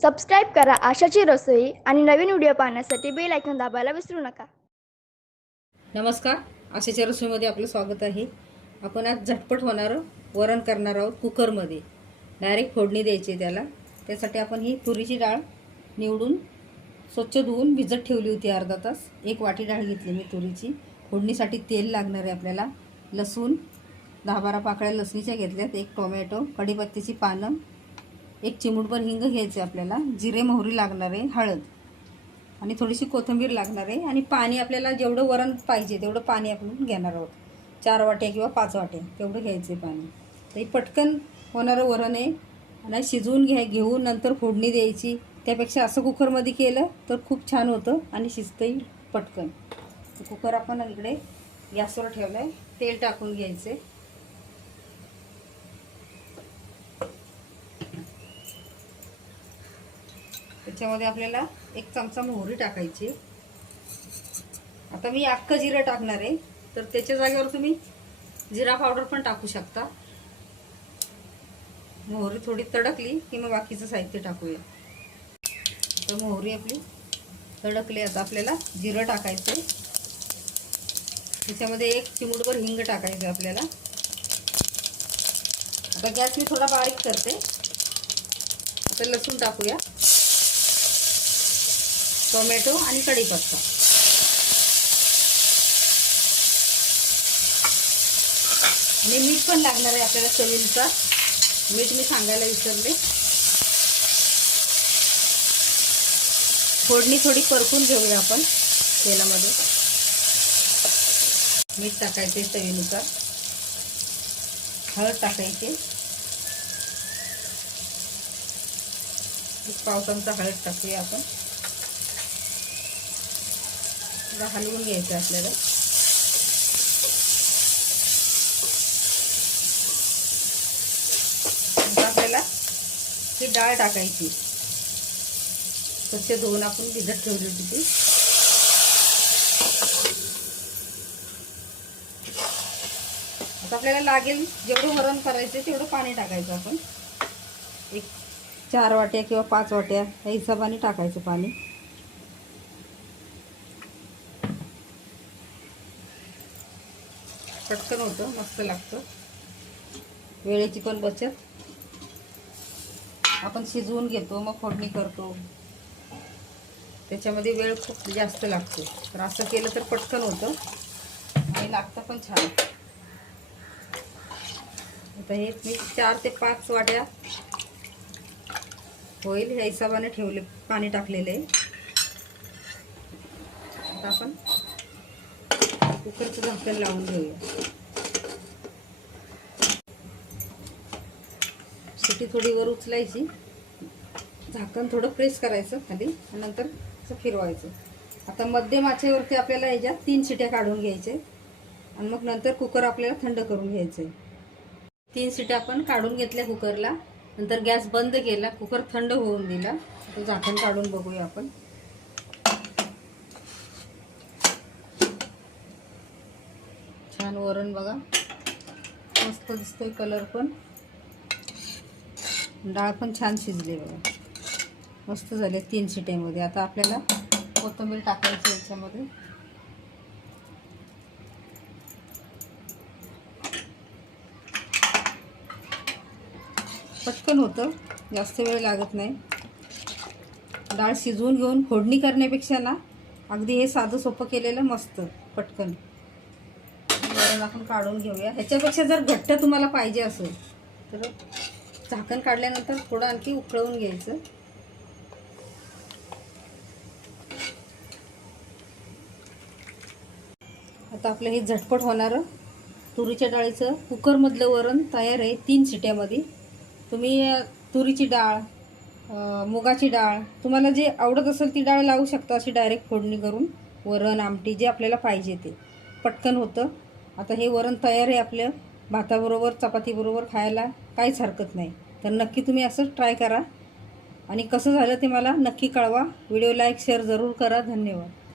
Subscribe करा आशाची रसोई आणि नवीन video पाहण्यासाठी बेल आयकॉन दाबायला विसरू नका। नमस्कार, आशाच्या रसोईमध्ये आपलं स्वागत आहे। आपण आज झटपट होणारं वरण करणार आहोत कुकरमध्ये। डायरेक्ट फोडणी द्यायची त्याला। त्यासाठी आपण ही तुरीची डाळ निवडून स्वच्छ धुवून भिजत ठेवली होती अर्धा तास। एक वाटी डाळ घेतली मी तुरीची। फोडणीसाठी तेल लागणार आहे आपल्याला। लसूण 10-12 पाकळ्या लसणीच्या घेतल्यात, एक टोमॅटो, कढीपत्त्याची पानं, एक चिमूटभर हिंग घ्यायचे आपल्याला, जिरे मोहरी लागणार आहे, हळद आणि थोडीशी कोथिंबीर लागणार आहे आणि पाणी आपल्याला जेवढं वरण पाहिजे तेवढं पाणी आपण घेणार आहोत। 4 वाट्या किंवा 5 वाट्या तेवढं घ्यायचे पाणी। तर हे पटकन होणारं वरण आहे आणि शिजवून घेऊन नंतर फोडणी द्यायची। त्यापेक्षा असं कुकरमध्ये केलं तर खूप छान होतं आणि शिजतही पटकन। कुकर आपण इकडे गॅसवर ठेवलाय। तेल टाकून घ्यायचे। त्याच्यामध्ये आपल्याला 1 चमचा मोहरी टाकायची। आता मी अख्खं जिरं टाकणार आहे, तर त्याच्या जागेवर तुम्ही जिरा पावडर पण टाकू शकता। मोहरी थोडी तडकली की मग बाकीचं साहित्य टाकूया। तर मोहरी आपली तडकली, आता आपल्याला जिरं टाकायचं। त्याच्यामध्ये 1 चिमूटभर हिंग टाकायचं आपल्याला। आता गॅस मी थोडा बारीक करते। आता लसूण टाकूया, टोमॅटो आणि कढीपत्ता आणि मीठ पण लागणार आहे आपल्याला चवीनुसार। मीठ मी सांगायला विसरले। फोडणी थोडी परतून घेऊया आपण तेलामध्ये। मीठ टाकायचे चवीनुसार, हळद टाकायची, 1 पाव चमचा हळद टाकूया आपण। हलवून घ्यायचं आपल्याला। आता आपल्याला ही डाळ टाकायची, स्वच्छ धुवून आपण भिजत ठेवली होती ती। आता आपल्याला लागेल जेवढं वरण करायचं तेवढं पाणी टाकायचं आपण। 4 वाट्या किंवा 5 वाट्या या हिशोबाने टाकायचं पाणी। पटकन होतं, मस्त लागतं, वेळेची पण बचत। आपण शिजवून घेतो मग फोडणी करतो, त्याच्यामध्ये वेळ खूप जास्त लागतो। तर असं केलं तर पटकन होतं आणि लागतं पण छान। आता हे मी 4 ते 5 वाट्या होईल ह्या हिशोबाने ठेवले, पाणी टाकलेलं आहे। आता आपण कुकरचं झाकण लावून घेऊया। शिटी थोडी वर उचलायची, झाकण थोडं प्रेस करायचं खाली आणि नंतर असं फिरवायचं। आता मध्यम आचेवरती आपल्याला ह्याच्यात 3 शिट्या काढून घ्यायचे आणि मग नंतर कुकर आपल्याला थंड करून घ्यायचं। 3 शिट्या आपण काढून घेतल्या कुकरला, नंतर गॅस बंद केला, कुकर थंड होऊन दिला। आता झाकण काढून बघूया आपण। छान वरण बघा, मस्त दिसतोय, कलर पण, डाळ पण छान शिजली बघा, मस्त झाले 3 शिट्यामध्ये। आता आपल्याला कोथिंबीर टाकायची याच्यामध्ये। पटकन होतं, जास्त वेळ लागत नाही। डाळ शिजवून घेऊन फोडणी करण्यापेक्षा ना अगदी हे साधं सोपं केलेलं मस्त पटकन। वरण आपण काढून घेऊया। ह्याच्यापेक्षा जर घट्ट तुम्हाला पाहिजे असेल तर झाकण काढल्यानंतर थोडं आणखी उकळवून घ्यायचं। आता आपलं हे झटपट होणारं तुरीच्या डाळीचं कुकरमधलं वरण तयार आहे 3 शिट्यामध्ये। तुम्ही तुरीची डाळ, मुगाची डाळ, तुम्हाला जे आवडत असेल ती डाळ लावू शकता, अशी डायरेक्ट फोडणी करून वरण आमटी जे आपल्याला पाहिजे ते पटकन होतं। आता हे वरण तयार आहे आपलं, भाताबरोबर चपातीबरोबर खायला काहीच हरकत नाही। तर नक्की तुम्ही असं ट्राय करा आणि कसं झालं ते मला नक्की कळवा। व्हिडिओ लाईक शेअर जरूर करा। धन्यवाद।